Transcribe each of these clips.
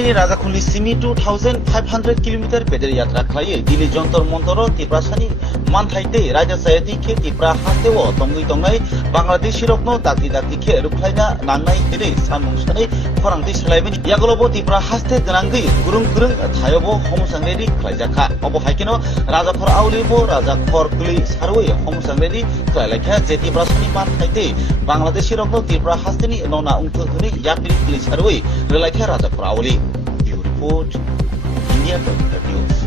दिनै राजाखुलनि सिमी 2500 किलोमीटर पेदल यात्रा खालायो दिल्ली जन्तर मन्तर तिप्रासानि मानथाइते राजा सायाति खे तिप्रा हास्तेव तंगै तंगै बांग्लादेशी रकनो दागि दागि खे रुख्लायना नांनाय दिनै सानमुं सानै खरांथि सालायबाय यागलबो तिप्रा हास्ते गोनांगै गुरुं गुरुं थायबो हमसांरेदि खालायजाखा अबो हायकेनो राजाखर आवलिबो राजाखर गुलै सारवै हमसांरेदि खालायलायखा जे तिप्रासानि मानथाइते बांग्लादेशी रकनो तिप्रा हास्तेनि नना उंथुनि यात्रि गुलै सारवै रेलायखा राजाखर आवलि report India news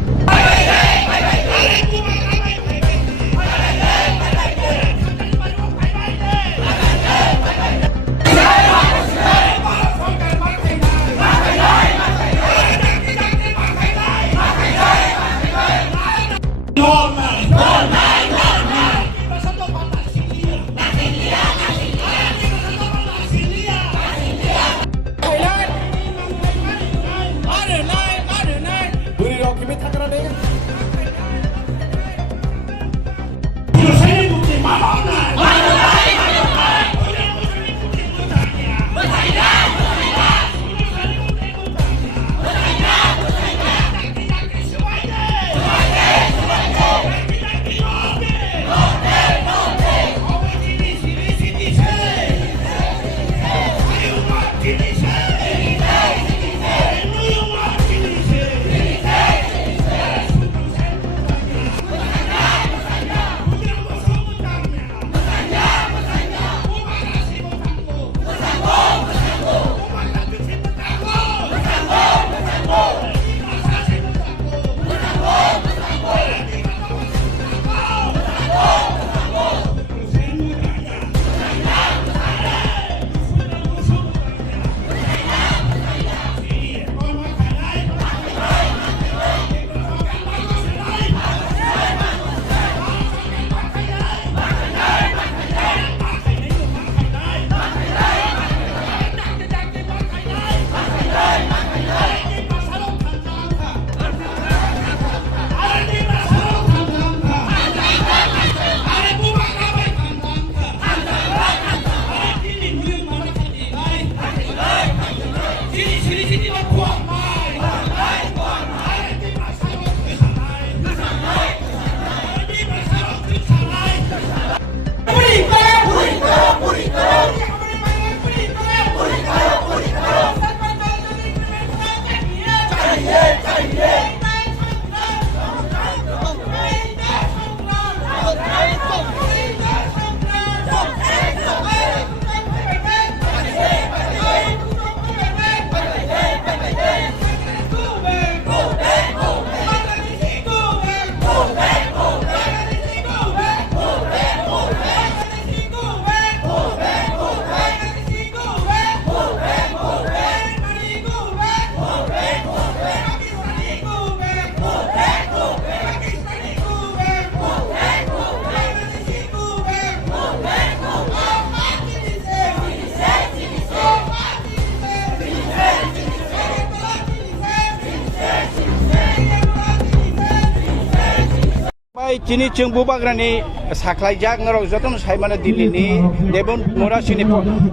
Chini chung bubagrani saklai jak ngarok joton saimana Delhi ni devon morasini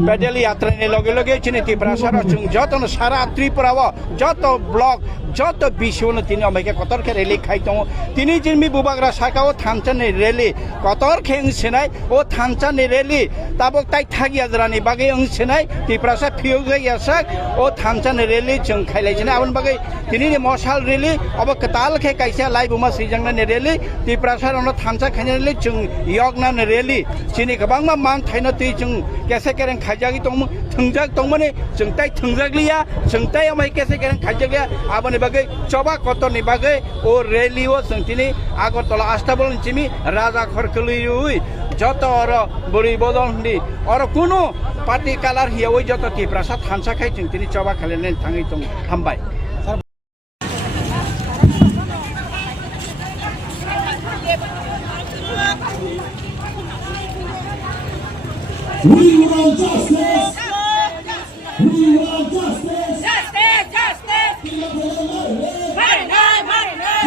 pedal yatra ni loge loge chini tiprasara chung joton sara Tripura wa joto block joto bishon tini omeke kotor ke rally khaitong tini jinmi bubagra sakao thamchan ni rally kotor kheng senai o thamchan ni rally tabok tai thagi ajrani bage ang senai tiprasa phioga yasak o thamchan ni rally chung khailai china abon bage tini ni mosal rally abo katal khe kaisa live uma sijangna ni rally tiprasa ono thamcha khani rally chung yogna ni rally chini kabangma man thaina tui chung kese kereng khajagi tong thungjak tongmani chung tai thungjaglia chung tai amai kese kereng khajaglia aboni bagai coba kotor ni bagai o rally o sentini Agartala Astabol chimi Raja Khorkului joto oro buri bodon ni oro kuno party color hiya oi joto tiprasa thamsa khai sentini coba khalen thangai tong hambai We want justice. We want justice. Justice, justice. Marinai, marinai.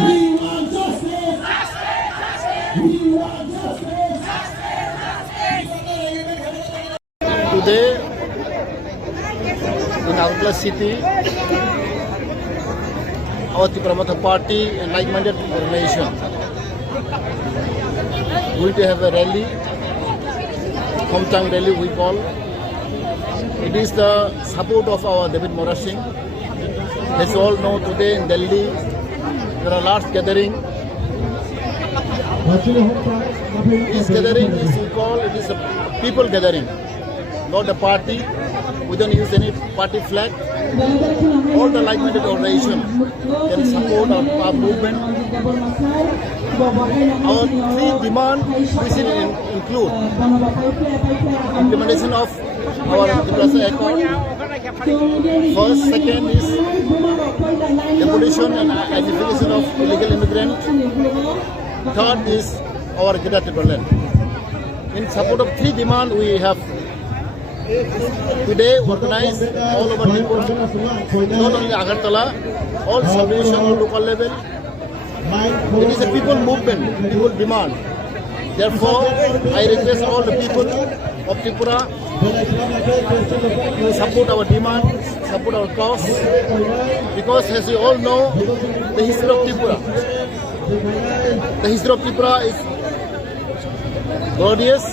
We want justice. We want justice. today in Agartala city, our Tripura Mata party and like-minded organization going to have a rally, Homtang rally we call. It is the support of our David Mora Singh. As you all know, today in Delhi there are large gathering. This gathering is we call it is a people gathering, not a party. We don't use any party flag. All the like-minded organization can support our movement. Our three demands include implementation of our Tripura Accord. First, second is deportation and identification of illegal immigrants. Third is our Greater Tripura Land. In support of three demands, we have today organized all over Tripura, not only Agartala, all sub-division, all local level. It is a people movement, people demand. Therefore, I request all the people of Tripura to support our demand, support our cause, because as you all know, the history of Tripura. The history of Tripura is glorious,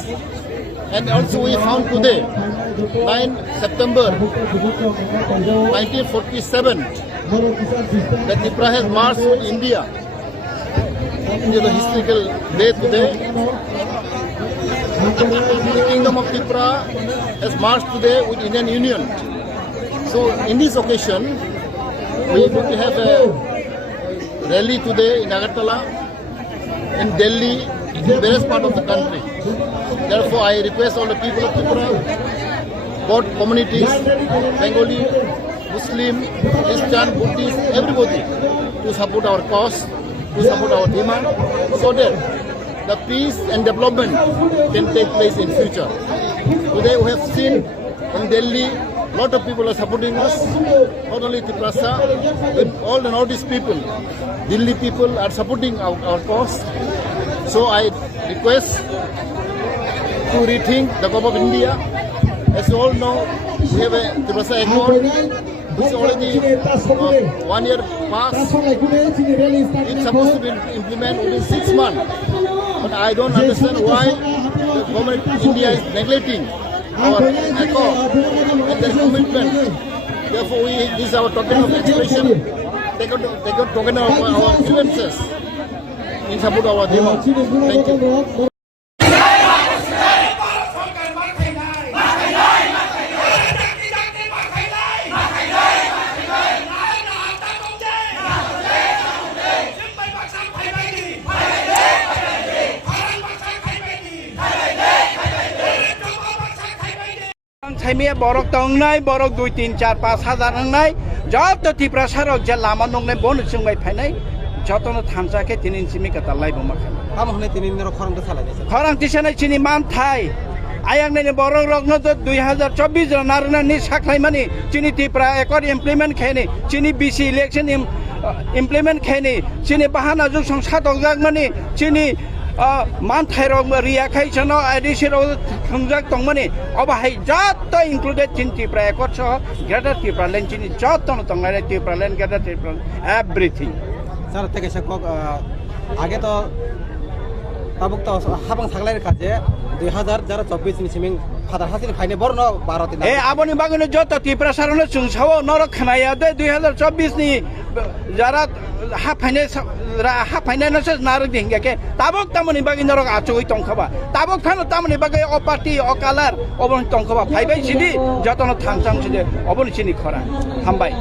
and also we found today, 9 September 1947, that Tripura has marched with India. It is a historical day today. The Kingdom of Tripura has marched today with Indian Union. So in this occasion, we are going to have a rally today in Agartala, in Delhi, in various parts of the country. Therefore, I request all the people of Tripura, both communities, Bengali, Muslim, Christian, Buddhist, everybody, to support our cause, to support our demand, so that the peace and development can take place in future. Today we have seen in Delhi, a lot of people are supporting us, not only Tripura, but all the Northeast people, Delhi people are supporting our cause. So I request to rethink the government of India. As you all know, we have a Tripura Accord, which is already 1 year past. It's supposed to be implemented within 6 months. But I don't understand why the government of India is neglecting our accord and their commitment. Therefore, this is our token of expression, take a token of our grievances in support of our demand. Thank you. Thai borok tongnai borok 2 3 4 5 হাজার nai joto Tripura sarok je lama nongnai bon sungbai phainai jotono thamjake tinin simi kata laibo makhan amhne tinin ro khorang ta chalai dese khorang tisanai chini man thai ayang nei borok rokno to 2024 ron narna ni saklai mani chini Tripura Accord implement khaini chini BC election implement khaini chini bahana juk songsa tongjak mani chini man thairok riya khai chano adisiro thongjak tongmani obahai joto included chin Tripura Accord so Greater Tripura Land chini joto no tongnai Tripura Land Greater Tripura everything sar teke sakok age to tabuk to habang thaglai kaje 2024 ni siming phadar hasin phaine borno 12 tin e aboni bagone joto Tripura sarono chungsawo norok khnaya de 2024 ni jara ha phaine na se nar dingake tabok tamoni bagi norok achoi tongkhaba tabok phano tamoni bagi o party o color obon tongkhaba phaibai sidi jotono thangchang sidi oboni chini khora hambai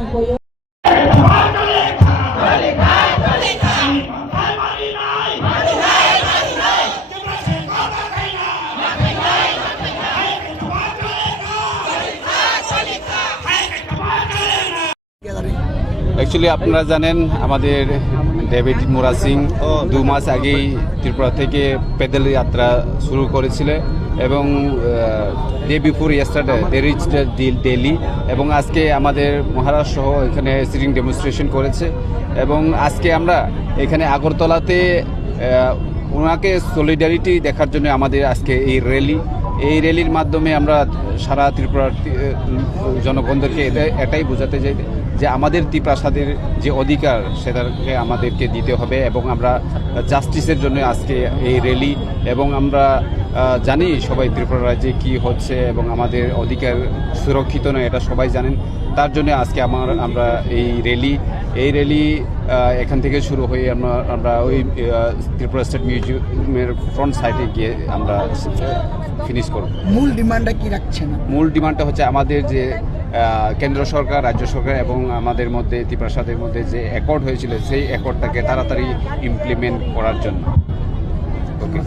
actually আপনারা জানেন আমাদের David মোরা সিং 2 মাস আগেই ত্রিপুরা থেকে pedal যাত্রা শুরু করেছিল এবং ডে বিফোর ইয়েস্টারডে দে রিচড দিল্লি এবং আজকে আমাদের মহারাষ্ট্র সহ এখানে সিটিং ডেমনস্ট্রেশন করেছে এবং আজকে আমরা এখানে আগরতলাতে ওনাকে সলিডারিটি দেখার জন্য আমাদের আজকে এই র্যালি এই র্যালির মাধ্যমে আমরা সারা ত্রিপুরার জনগণদেরকে এটাই বোঝাতে চাই যে আমাদের ত্রিপ্রাসাদের যে অধিকার সেটাকে আমাদেরকে দিতে হবে এবং আমরা জাস্টিসের জন্য আজকে এই র্যালি এবং আমরা জানি সবাই ত্রিপুরা রাজ্যে কী হচ্ছে এবং আমাদের অধিকার সুরক্ষিত নয় এটা সবাই জানেন। তার জন্য আজকে আমরা এই র্যালি এখান থেকে শুরু হয়ে আমরা ওই ত্রিপুরা স্টেট মিউজিয়ামের ফ্রন্ট সাইডে গিয়ে আমরা ফিনিশ করব। মূল ডিমান্ডটা কি রাখছেন? মূল ডিমান্ডটা হচ্ছে আমাদের যে কেন্দ্র সরকার, রাজ্য সরকার এবং আমাদের মধ্যে ত্রিপ্রাসাদের মধ্যে যে অ্যাকর্ড হয়েছিল সেই অ্যাকর্ডটাকে তাড়াতাড়ি ইমপ্লিমেন্ট করার জন্য। ওকে।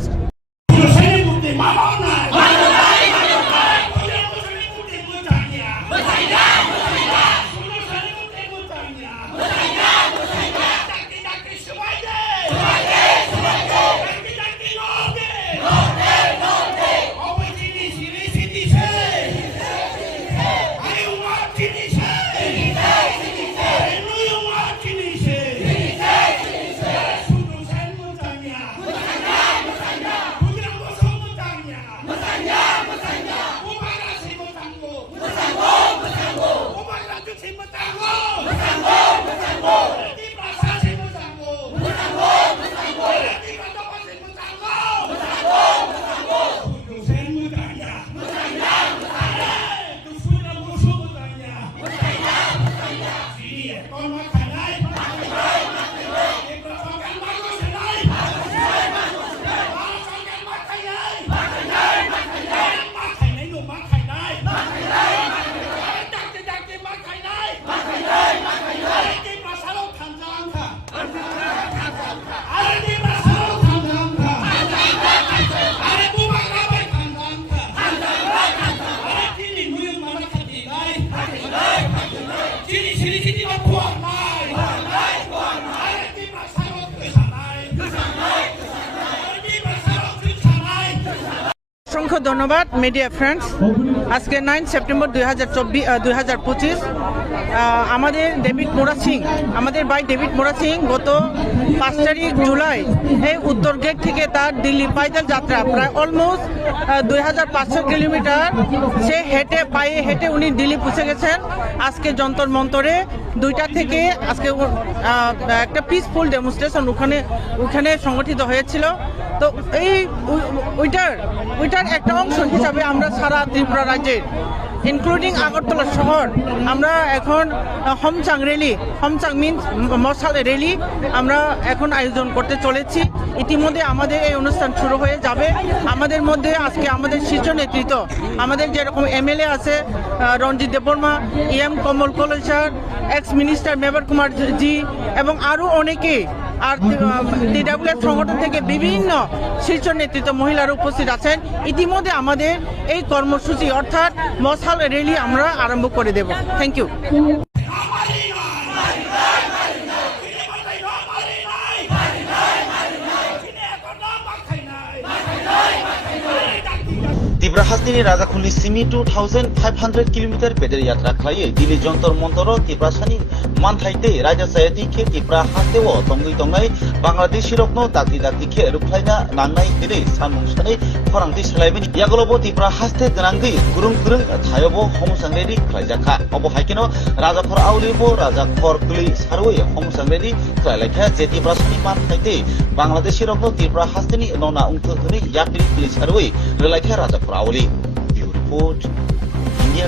অসংখ্য ধন্যবাদ মিডিয়া ফ্রেন্ডস। আজকে 9 সেপ্টেম্বর 2025 আমাদের আমাদের ভাই ডেভিড মোরা সিং গত 5 তারিখ জুলাই এই উত্তর গেট থেকে তার দিল্লি পাইদল যাত্রা প্রায় অলমোস্ট 2500 কিলোমিটার সে পায়ে হেঁটে উনি দিল্লি পৌঁছে গেছেন। আজকে যন্তর মন্তরে 2টা থেকে আজকে একটা পিসফুল ডেমনস্ট্রেশন ওখানে সংগঠিত হয়েছিল। তো এই ওইটার একটা অংশ হিসাবে আমরা সারা ত্রিপুরা রাজ্যের ইনক্লুডিং আগরতলা শহর আমরা এখন হোমচাং মিন্স মশাল র্যালি আমরা এখন আয়োজন করতে চলেছি। ইতিমধ্যে আমাদের এই অনুষ্ঠান শুরু হয়ে যাবে। আমাদের মধ্যে আজকে আমাদের শীর্ষ নেতৃত্ব আমাদের যেরকম এমএলএ আছে রঞ্জিত দেববর্মা, এম কমল কলেচার, এক্স মিনিস্টার মেবার কুমার জি এবং আরও অনেকে আর ডিডাব্লিউএফ সংগঠন থেকে বিভিন্ন শীর্ষ নেতৃত্ব মহিলারা উপস্থিত আছেন। ইতিমধ্যে আমাদের এই কর্মসূচি অর্থাৎ মশাল র্যালি আমরা আরম্ভ করে দেব। Thank you. ত্রিপুরা হাসদিনী রাজাখুলি সিমি 2500 किलोमीटर पेदल यात्रा खालायो दिल्ली जंतर मंतर ত্রিপ্রাসানি मानथाइते राजा सायाति के त्रिपुरा हास्तेव तंगै बांग्लादेशी रत्न दाक्ति के रुफ्लाइना नांनाय दिनै सानमुं सानै खरांथि सालायबोनि यागलबो त्रिपुरा हास्ते गोनांगै गुरुं थायबो हमसांग्रेरि खालायजाखा अबो हाइकेनो राजाफोर आवलिबो राजाखर कुलि सारवै हमसांग्रेरि खालायलायखा जे त्रिप्रासानि मानथाइते बांग्लादेशी रत्न त्रिपुरा हास्तेनि नना उंथो धनै यापिरि कुलि सारवै रेलायखा राजाफोर आवली bureau report India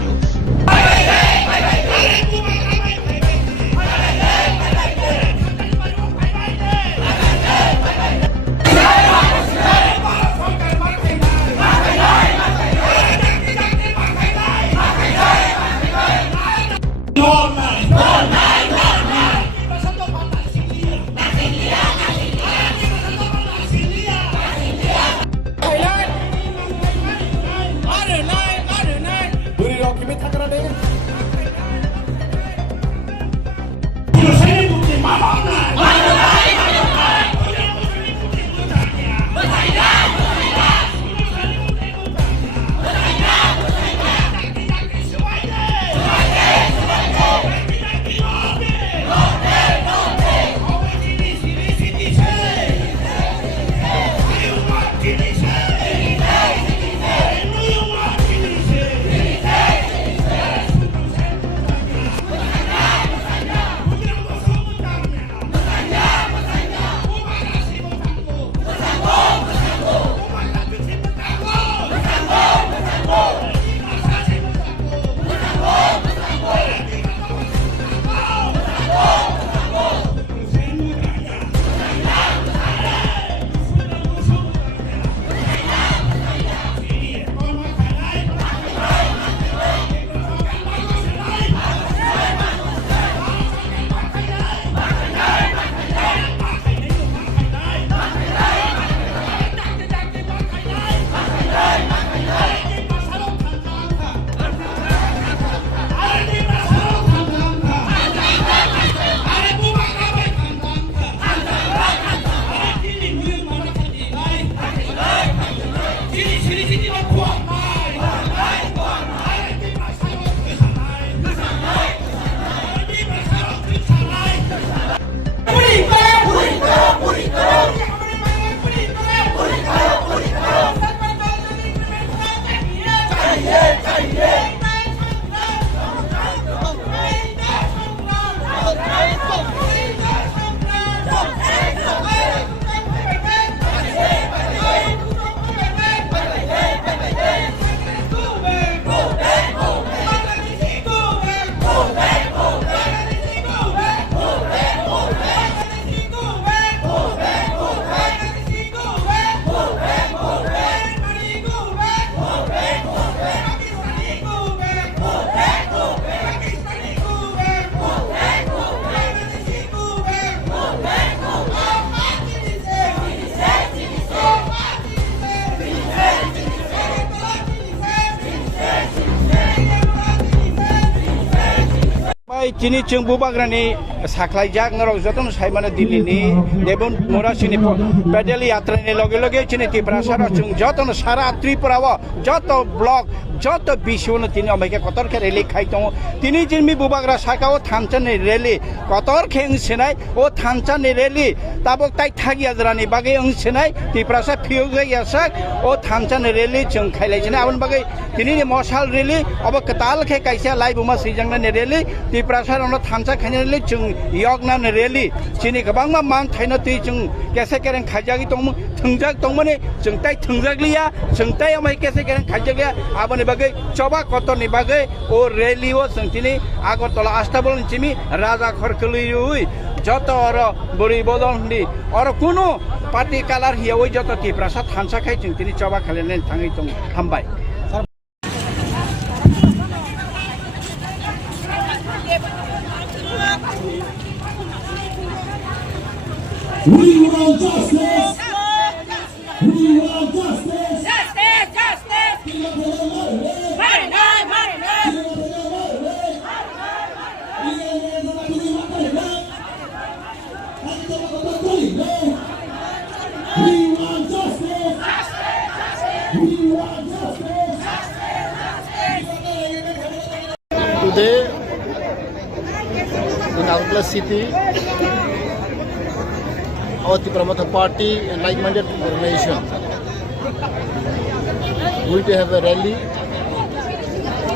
news. Chini chung bubagrani saklai jak ngarok joton sai mana Delhi ni Devon Morasini pedal yatra ni loge loge chini Tripura sara chung joton sara Tripura wa joto block joto bishon tini omeke kotor ke rally khai tong tini jinmi bubagra saka o thamchan ni rally kotor ke ung senai o thamchan ni rally tabok tai thagi ajrani bagai ung senai Tripura sa phiu ga yasak o thamchan ni rally chung khailai chini abon bagai tini ni moshal rally abo katal ke kaisa live uma sijang ni rally Tripura sa ono thamcha khani rally chung yogna ni rally chini kabang ma man thaina ti chung kese keren khajagi tong thungjak tong mane chung tai thungjak liya chung tai amai kese keren khajak liya abone bagai coba kotor ni bagai o rally o sentini Agartala Astabol chimi Raja Khorkului joto oro buri bodon ni oro kuno party color hiya oi joto Tripura sa thamsa khai chung tini coba khalen thangi tong hambai We want justice. We want justice. Justice, justice. Marinai, marinai. We want justice. We want justice. Today, in Agartala city, our Tripura party and like-minded organization going to have a rally,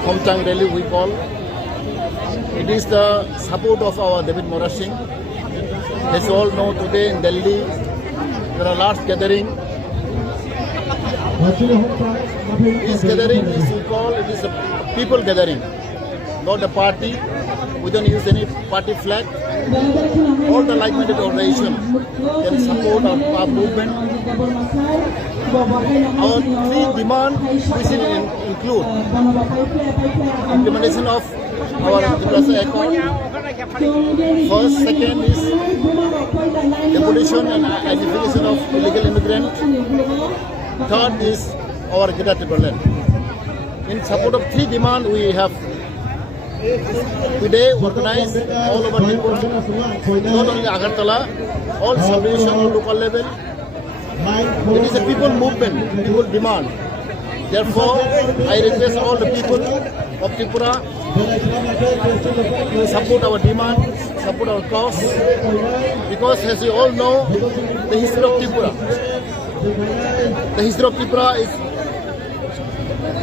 Homtang rally we call. It is the support of our David Morasing. As you all know, today in Delhi, there are large gathering. This gathering is we call, it is a people gathering, not a party. We don't use any party flag. All the like-minded organization can support our movement. Our three demands include implementation of our Tripura Accord. First, second is deportation and identification of illegal immigrants. Third is our Greater Tripura. In support of three demands, we have today organized all over Tripura, not only Agartala, all sub-division on local level. It is a people movement, people demand. Therefore, I request all the people of Tripura to support our demand, support our cause, because as you all know, the history of Tripura. The history of Tripura is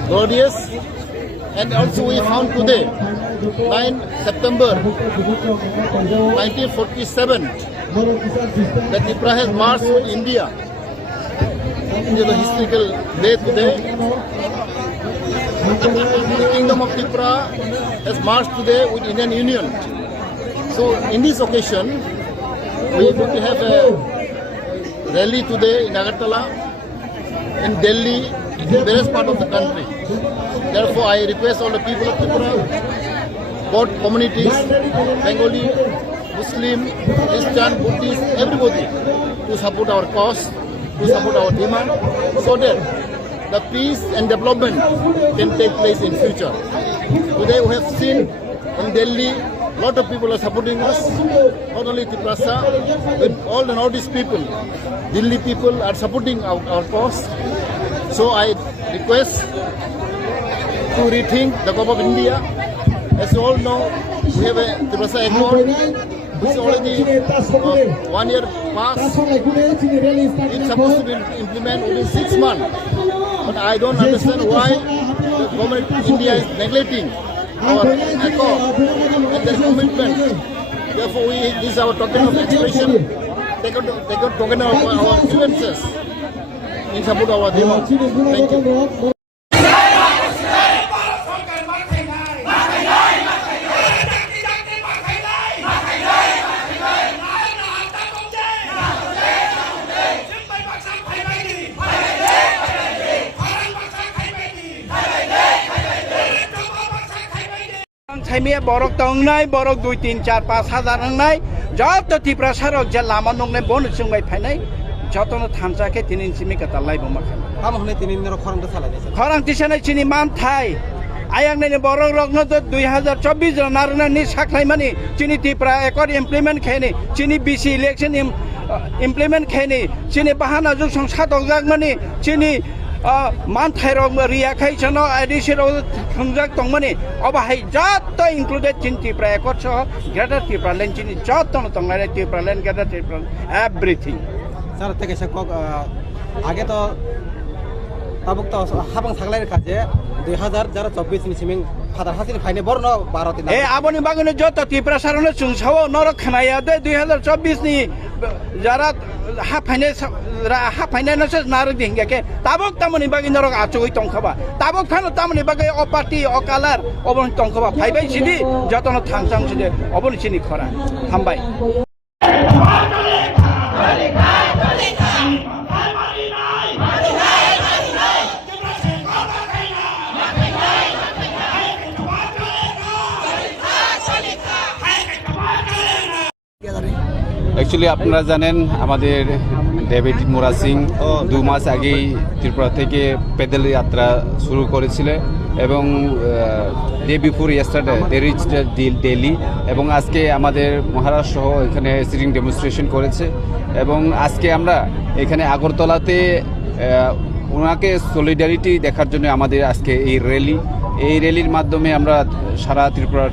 glorious, and also we found today, 9 September 1947, that Tripura has marched to India. It is a historical day today. The Kingdom of Tripura has marched today with Indian Union. So in this occasion, we are going to have a rally today in Agartala, in Delhi, in various parts of the country. Therefore, I request all the people of Tripura, both communities, Bengali, Muslim, Christian, Buddhist, everybody, to support our cause, to support our demand, so that the peace and development can take place in future. Today we have seen in Delhi, a lot of people are supporting us, not only Tripura, but all the Northeast people, Delhi people are supporting our cause. So I request to rethink the government of India. As you all know, we have a Tripura Accord, which is already 1 year past. It's supposed to be implemented within 6 months. But I don't understand why government of India is neglecting our accord and their commitment. Therefore, this is our token of expression, take a token of our grievances in support of our demand. Thank you. Thai borok tongnai borok 2 3 4 5 হাজার nai joto tipra sarok je lama nongne bon sungbai phainai jotono thamsa ke tinin simi kata lai bo makha Kamu hone tinin nero khorang ta salai desa. khorang tisanai chini man thai ayang nei borok rokno to 2024 ron narna ni saklai mani chini tipra ekor implement khaini chini BC election implement khaini chini bahana juk songsa tongjak mani chini man thairok riya khai chano additional thongjak tongmani obahai joto included chinti pra ekor so greater tipra land chini joto tonglai tipra land greater tipra everything Sar থেকে শিক্ষক আগে তো তাবুক তো হাবাং থাকলাই কাজে 2000 যারা 24 নি সিমিং father Hasin ফাইনে বর্ণ 12 দিন ए aboni bagone joto tipra sarone chungsawo norok khanaya de 2024 ni jara ha faine no se naru dingake tabok tamoni bagi norok achugoi tongkhaba tabok phano tamoni bagi o party o color obon tongkhaba phaibai sidi jotono thangchang sidi oboni chini khora hambai actually আপনারা জানেন আমাদের David মোরা সিং 2 মাস আগেই ত্রিপুরা থেকে pedal যাত্রা শুরু করেছিল এবং day before yesterday they reach Delhi এবং আজকে আমাদের মহারাষ্ট্র সহ এখানে সিটিং ডেমনস্ট্রেশন করেছে এবং আজকে আমরা এখানে আগরতলাতে ওনাকে সলিডারিটি দেখার জন্য আমাদের আজকে এই র্যালির মাধ্যমে আমরা সারা ত্রিপুরার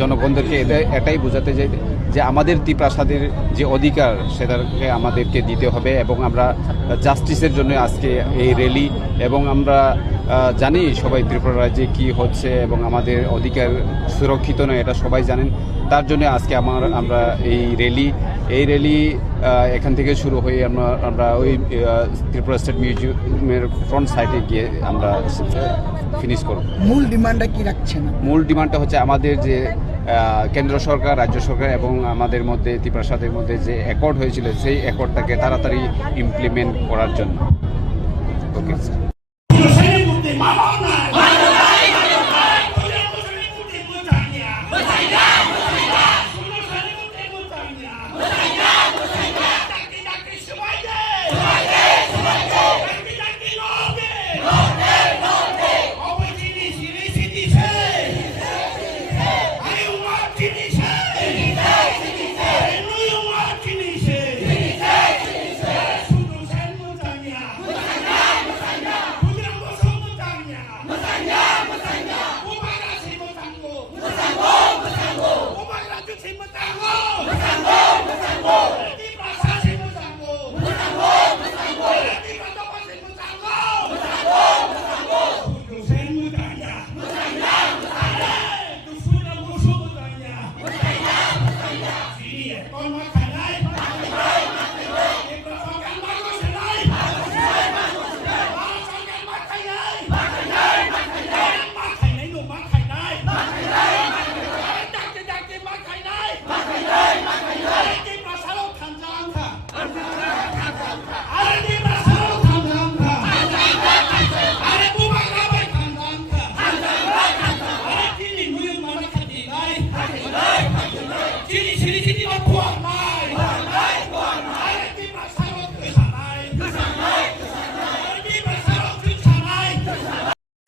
জনগণদেরকে এটাই বোঝাতে চাই যে আমাদের ত্রিপ্রাসাদের যে অধিকার সেটাকে আমাদেরকে দিতে হবে এবং আমরা জাস্টিসের জন্য আজকে এই র্যালি এবং আমরা জানি সবাই ত্রিপুরা রাজ্যে কী হচ্ছে এবং আমাদের অধিকার সুরক্ষিত নয় এটা সবাই জানেন তার জন্য আজকে আমরা এই র্যালি এখান থেকে শুরু হয়ে আমরা ওই ত্রিপুরা স্টেট মিউজিয়ামের ফ্রন্ট সাইডে গিয়ে আমরা ফিনিশ করব মূল ডিমান্ডটা কি রাখছেন মূল ডিমান্ডটা হচ্ছে আমাদের যে কেন্দ্র সরকার রাজ্য সরকার এবং আমাদের মধ্যে ত্রিপ্রাসাদের মধ্যে যে অ্যাকর্ড হয়েছিল সেই অ্যাকর্ডটাকে তাড়াতাড়ি ইমপ্লিমেন্ট করার জন্য ওকে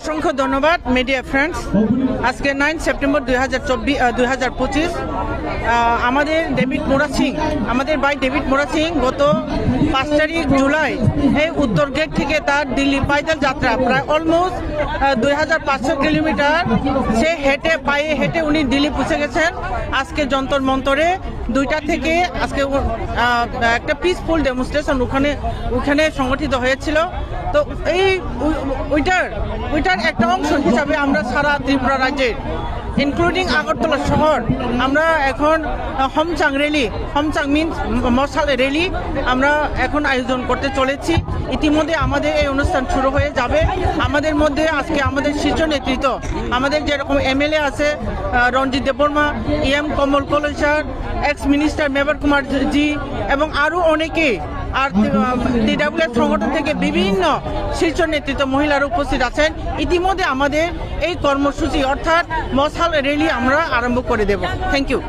অসংখ্য ধন্যবাদ মিডিয়া ফ্রেন্ডস আজকে 9 সেপ্টেম্বর 2025 আমাদের ডেভিড মোরা সিং, আমাদের ভাই ডেভিড মোরা সিং গত 5 তারিখ জুলাই এই উত্তর গেট থেকে তার দিল্লি পাইদল যাত্রা প্রায় অলমোস্ট 2500 কিলোমিটার সে পায়ে হেঁটে উনি দিল্লি পৌঁছে গেছেন। আজকে যন্তর মন্তরে 2টা থেকে আজকে একটা পিসফুল ডেমনস্ট্রেশন ওখানে সংগঠিত হয়েছিল। তো এই ওইটার একটা অংশ হিসাবে আমরা সারা ত্রিপুরা রাজ্যের ইনক্লুডিং আগরতলা শহর আমরা এখন হোমচাং মিনস মশাল র্যালি আমরা এখন আয়োজন করতে চলেছি। ইতিমধ্যে আমাদের এই অনুষ্ঠান শুরু হয়ে যাবে। আমাদের মধ্যে আজকে আমাদের শীর্ষ নেতৃত্ব, আমাদের যেরকম এমএলএ আছে রঞ্জিত দেববর্মা, এম কমল কলেচার, এক্স মিনিস্টার মেবার কুমার জি এবং আরও অনেকে, আর DWF সংগঠন থেকে বিভিন্ন শীর্ষ নেতৃত্ব মহিলারা উপস্থিত আছেন। ইতিমধ্যে আমাদের এই কর্মসূচি অর্থাৎ মশাল র্যালি আমরা আরম্ভ করে দেব। Thank you.